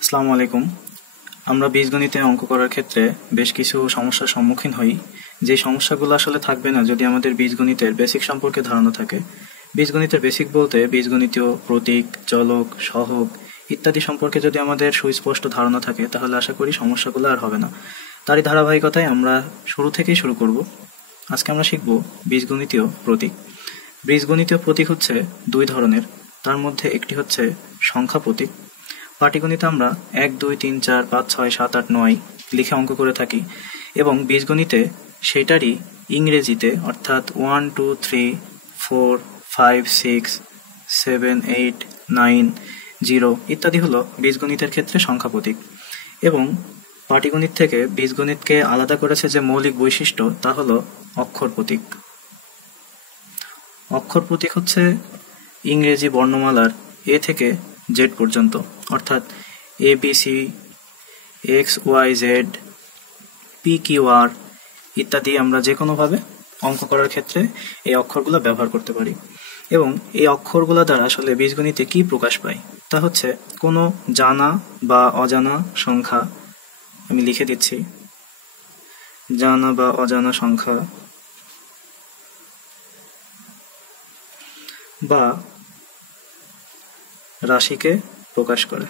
আসসালামু আলাইকুম। আমরা বীজগণিতে অঙ্ক করার ক্ষেত্রে বেশ কিছু সমস্যার সম্মুখীন হই। যে সমস্যাগুলো আসলে থাকবে না যদি আমাদের বীজগণিতের বেসিক সম্পর্কে ধারণা থাকে। বীজগণিতের বেসিক বলতে বীজগণিতীয় প্রতীক, চলক, সহগ ইত্যাদি সম্পর্কে যদি আমাদের সুস্পষ্ট ধারণা থাকে তাহলে আশা করি সমস্যাগুলো আর হবে না। তারই ধারাবাহিকতায় আমরা শুরু থেকেই শুরু করব। আজকে আমরা শিখব বীজগণিতীয় প্রতীক। বীজগণিতীয় প্রতীক হচ্ছে দুই ধরনের। তার মধ্যে একটি হচ্ছে সংখ্যা প্রতীক। পাটিগণিতে আমরা 1, 2, 3, 4, 5, 6, 7, 8, 9 লিখে অঙ্ক করে থাকি এবং বীজগণিতে সেটারই ইংরেজিতে অর্থাৎ 1, 2, 3, 4, 5, 6, 7, 8, 9, 0 ইত্যাদি হলো বীজগণিতের ক্ষেত্রে সংখ্যা প্রতীক। এবং পাটিগণিত থেকে বীজগণিতকে আলাদা করেছে যে মৌলিক বৈশিষ্ট্য তা হলো অক্ষর প্রতীক। অক্ষর প্রতীক হচ্ছে ইংরেজি বর্ণমালার এ থেকে জেড পর্যন্ত, অর্থাৎ এ B C, X Y Z, P Q R ইত্যাদি আমরা যে কোনোভাবে অঙ্ক করার ক্ষেত্রে এই অক্ষরগুলো ব্যবহার করতে পারি। এবং এই অক্ষরগুলো দ্বারা আসলে বীজগণিতে কি প্রকাশ পায় তা হচ্ছে কোনো জানা বা অজানা সংখ্যা, আমি লিখে দিচ্ছি, জানা বা অজানা সংখ্যা বা রাশিকে প্রকাশ করে।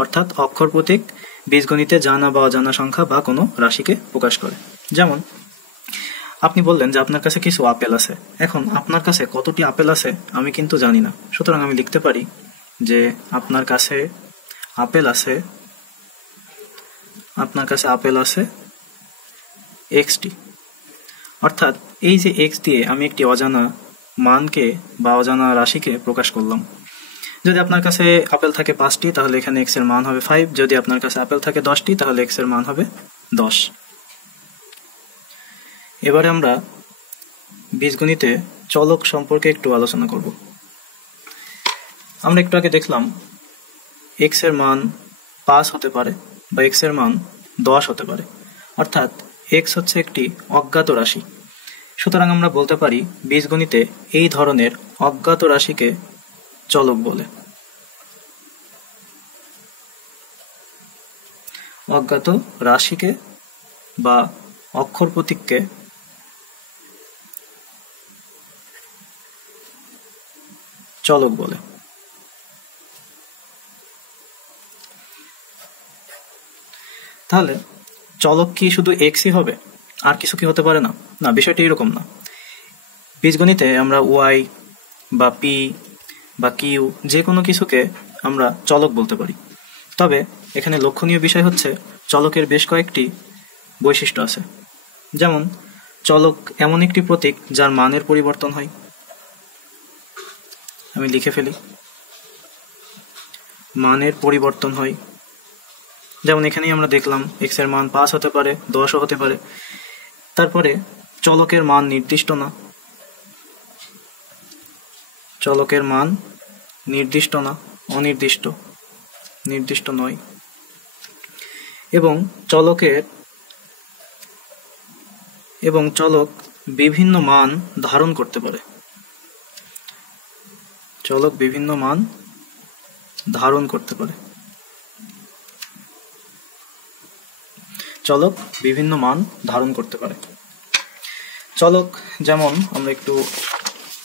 অর্থাৎ অক্ষর প্রতীক বীজগণিতে জানা বা অজানা সংখ্যা বা কোনো রাশিকে প্রকাশ করে। যেমন আপনি বললেন যে আপনার কাছে কিছু আপেল আছে। এখন আপনার কাছে কতটি আপেল আছে আমি কিন্তু জানি না, সুতরাং আমি লিখতে পারি যে আপনার কাছে আপেল আছে, আপনার কাছে আপেল আছে এক্সটি। অর্থাৎ এই যে এক্স দিয়ে আমি একটি অজানা মানকে বা অজানা রাশিকে প্রকাশ করলাম। যদি আপনার কাছে আপেল থাকে 5টি তাহলে এখানে এক্স এর মান হবে 5। যদি আপনার কাছে আপেল থাকে 10টি তাহলে এক্স এর মান হবে 10। এবারে আমরা বীজগণিতে চলক সম্পর্কে একটু আলোচনা করব। আমরা একটু আগে দেখলাম এক্স এর মান 5 হতে পারে বা এক্স এর মান 10 হতে পারে, অর্থাৎ এক্স হচ্ছে একটি অজ্ঞাত রাশি। সুতরাং আমরা বলতে পারি বীজগণিতে এই ধরনের অজ্ঞাত রাশিকে চলক বলে। অজ্ঞাত রাশিকে বা অক্ষর প্রতীককে চলক বলে। তাহলে চলক কি শুধু এক্সই হবে, আর কিছু কি হতে পারে না? না, বিষয়টি এরকম না। বীজগণিতে আমরা ওয়াই বা পি বা কিউ যে কোনো কিছুকে আমরা চলক বলতে পারি। তবে এখানে লক্ষণীয় বিষয় হচ্ছে চলকের বেশ কয়েকটি বৈশিষ্ট্য আছে। যেমন চলক এমন একটি প্রতীক যার মানের পরিবর্তন হয়। আমি লিখে ফেলি, মানের পরিবর্তন হয়। যেমন এখানেই আমরা দেখলাম এক্স এর মান 5 হতে পারে, 10ও হতে পারে। তারপরে চলকের মান নির্দিষ্ট না, চলকের মান নির্দিষ্ট না, অনির্দিষ্ট, নির্দিষ্ট নয়। এবং চলক বিভিন্ন মান ধারণ করতে পারে। চলক বিভিন্ন মান ধারণ করতে পারে। চলক বিভিন্ন মান ধারণ করতে পারে। চলক যেমন আমরা একটু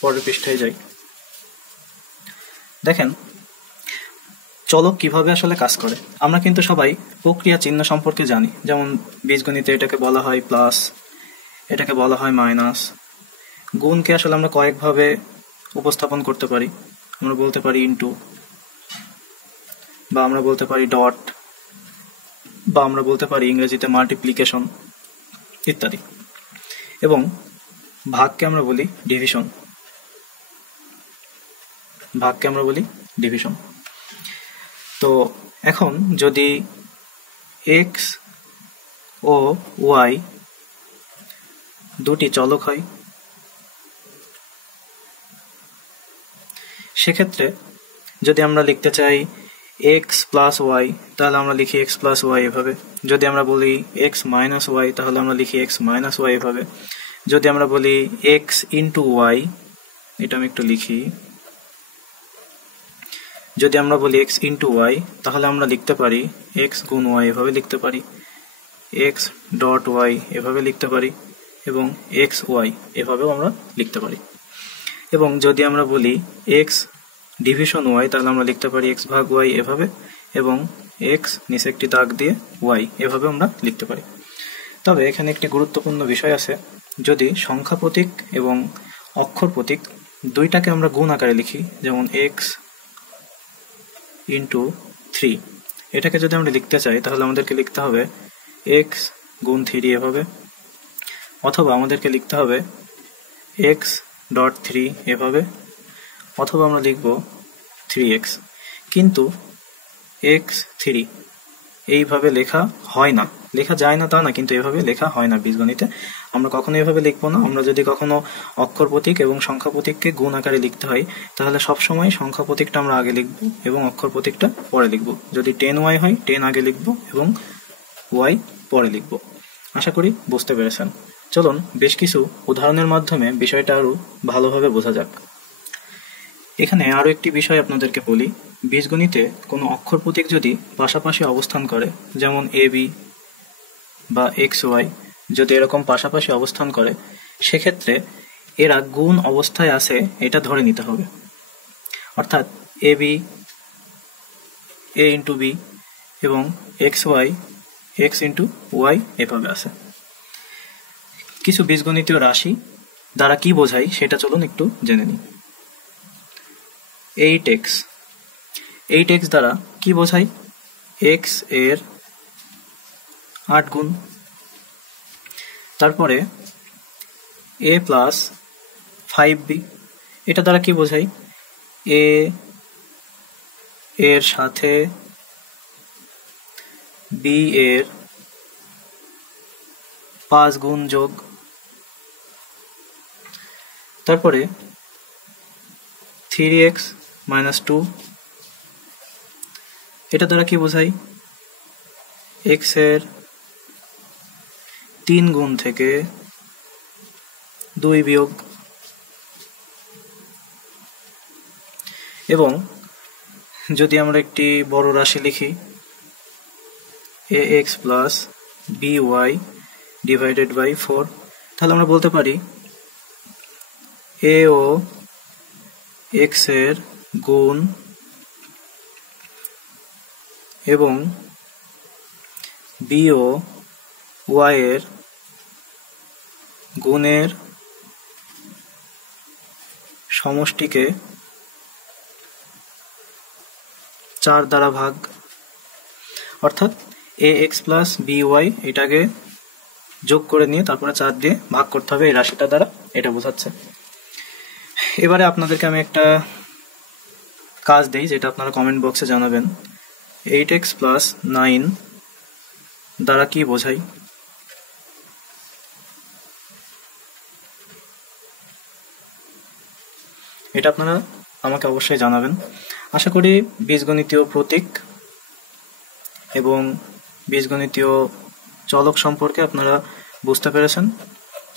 পরের পৃষ্ঠায় যাই। দেখেন চলক কিভাবে আসলে কাজ করে। আমরা কিন্তু সবাই প্রক্রিয়া চিহ্ন সম্পর্কে জানি। যেমন বীজগণিতে এটাকে বলা হয় প্লাস, এটাকে বলা হয় মাইনাস। গুণকে আসলে আমরা কয়েকভাবে উপস্থাপন করতে পারি। আমরা বলতে পারি ইনটু, বা আমরা বলতে পারি ডট, বা আমরা বলতে পারি ইংরেজিতে মাল্টিপ্লিকেশন ইত্যাদি। এবং ভাগকে আমরা বলি ডিভিশন, ভাগকে আমরা বলি ডিভিশন। তো এখন যদি এক্স ও ওয়াই দুটি চলক হয়, সেক্ষেত্রে যদি আমরা লিখতে চাই এক্স প্লাস ওয়াই তাহলে আমরা লিখি এক্স প্লাস ওয়াই এভাবে। যদি আমরা বলি এক্স মাইনাস ওয়াই তাহলে আমরা লিখি এক্স মাইনাস ওয়াই এভাবে। যদি আমরা বলি এক্স ইন্টু ওয়াই এটা আমি একটু লিখি। যদি আমরা বলি x ইন্টু ওয়াই, তাহলে আমরা লিখতে পারি x গুণ ওয়াই এভাবে লিখতে পারি, x ডট ওয়াই এভাবে লিখতে পারি, এবং x ওয়াই এভাবেও আমরা লিখতে পারি। এবং যদি আমরা বলি x ডিভিশন ওয়াই, তাহলে আমরা লিখতে পারি x ভাগ ওয়াই এভাবে, এবং x নিচে একটি দাগ দিয়ে ওয়াই এভাবে আমরা লিখতে পারি। তবে এখানে একটি গুরুত্বপূর্ণ বিষয় আছে, যদি সংখ্যা প্রতীক এবং অক্ষর প্রতীক দুইটাকে আমরা গুণ আকারে লিখি, যেমন x ইন্টু 3, এটাকে যদি আমরা লিখতে চাই তাহলে আমাদেরকে লিখতে হবে x গুণ 3 এভাবে, অথবা আমাদেরকে লিখতে হবে x ডট 3 এভাবে, অথবা আমরা লিখব 3x। কিন্তু x3 এইভাবে লেখা হয় না, লেখা যায় না তা না, কিন্তু এভাবে লেখা হয় না বীজগণিতে। আমরা কখনো এভাবে লিখবো না। আমরা যদি কখনো অক্ষর প্রতীক এবং সংখ্যা প্রতীককে গুণ আকারে লিখতে হয়, তাহলে সবসময় সংখ্যা প্রতীকটা আমরা আগে লিখব এবং অক্ষর প্রতীকটা পরে লিখব। যদি 10y হয় 10 আগে লিখব এবং y পরে লিখব। আশা করি বুঝতে পেরেছেন। চলুন বেশ কিছু উদাহরণের মাধ্যমে বিষয়টা আরো ভালোভাবে বোঝা যাক। এখানে আরো একটি বিষয় আপনাদেরকে বলি, বীজগণিতে কোনো অক্ষর প্রতীক যদি পাশাপাশি অবস্থান করে, যেমন এ বি বা এক্স ওয়াই যদি এরকম পাশাপাশি অবস্থান করে, সেক্ষেত্রে এরা গুণ অবস্থায় আছে এটা ধরে নিতে হবে। অর্থাৎ এ বি এ ইন্টু বি এবং x y x into y এভাবে আছে। কিছু বীজগণিতীয় রাশি দ্বারা কি বোঝায় সেটা চলুন একটু জেনে নিই। 8x, 8x দ্বারা কি বোঝায়? x এর 8 গুণ। তারপরে a প্লাস 5b, এটা দ্বারা কি বোঝায়? a এর সাথে b এর 5 গুণ যোগ। তারপরে 3x মাইনাস 2, এটা দ্বারা কি বোঝায়? x এর 3 গুণ থেকে 2 বিয়োগ। এবং যদি আমরা একটি বড় রাশি লিখি ax plus by divided by 4, তাহলে আমরা বলতে পারি a ও x এর গুণ এবং b ও y এর গুণের সমষ্টিকে 4 দ্বারা ভাগ। অর্থাৎ ax প্লাস by এটাকে যোগ করে নিয়ে তারপরে 4 দিয়ে ভাগ করতে হবে এই রাশিটা দ্বারা, এটা বোঝাচ্ছে। এবারে আপনাদেরকে আমি একটা কাজ দেই, যেটা আপনারা কমেন্ট বক্সে জানাবেন। 8x প্লাস 9 দ্বারা কি বোঝায়? এটা আপনারা আমাকে অবশ্যই জানাবেন। আশা করি বীজগণিতীয় প্রতীক এবং বীজগণিতীয় চলক সম্পর্কে আপনারা বুঝতে পেরেছেন।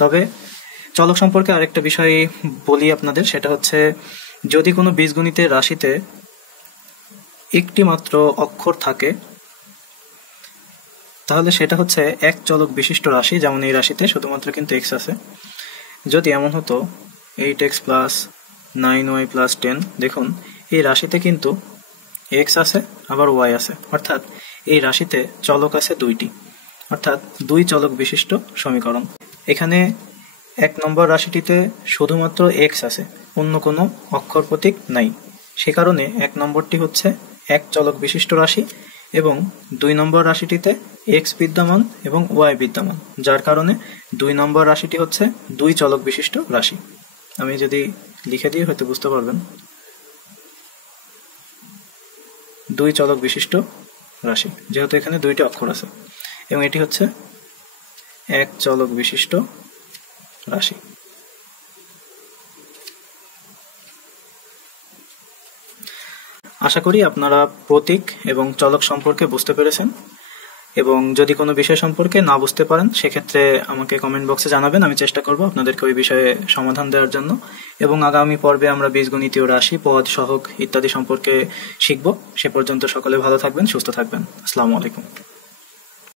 তবে চলক সম্পর্কে আরেকটা বিষয় বলি আপনাদের, সেটা হচ্ছে যদি কোনো বীজগণিতের রাশিতে একটি মাত্র অক্ষর থাকে, তাহলে সেটা হচ্ছে এক চলক বিশিষ্ট রাশি। যেমন এই রাশিতে শুধুমাত্র কিন্তু x আছে। যদি এমন হতো 8x প্লাস 9y প্লাস 10, দেখুন এই রাশিতে কিন্তু x আছে আবার y আছে, অর্থাৎ এই রাশিতে চলক আছে 2টি, অর্থাৎ 2 চলক বিশিষ্ট সমীকরণ। এখানে 1 নম্বর রাশিটিতে শুধুমাত্র x আছে, অন্য কোনো অক্ষর প্রতীক নাই। সে কারণে 1 নম্বরটি হচ্ছে এক চলক বিশিষ্ট রাশি এবং 2 নম্বর রাশিটিতে x বিদ্যমান এবং y বিদ্যমান, যার কারণে 2 নম্বর রাশিটি হচ্ছে 2 চলক বিশিষ্ট রাশি। আমি যদি লিখে দিই হয়তো বুঝতে পারবেন। 2 চলক বিশিষ্ট রাশি, যেহেতু এখানে 2টি অক্ষর আছে, এবং এটি হচ্ছে এক চলক বিশিষ্ট রাশি। আশা করি আপনারা প্রতীক এবং চলক সম্পর্কে বুঝতে পেরেছেন। এবং যদি কোনো বিষয় সম্পর্কে না বুঝতে পারেন সেক্ষেত্রে আমাকে কমেন্ট বক্সে জানাবেন, আমি চেষ্টা করব আপনাদেরকে ওই বিষয়ে সমাধান দেওয়ার জন্য। এবং আগামী পর্বে আমরা বীজগণিতীয় রাশি, পদ, সহগ ইত্যাদি সম্পর্কে শিখব। সে পর্যন্ত সকলে ভালো থাকবেন, সুস্থ থাকবেন। আসসালামু আলাইকুম।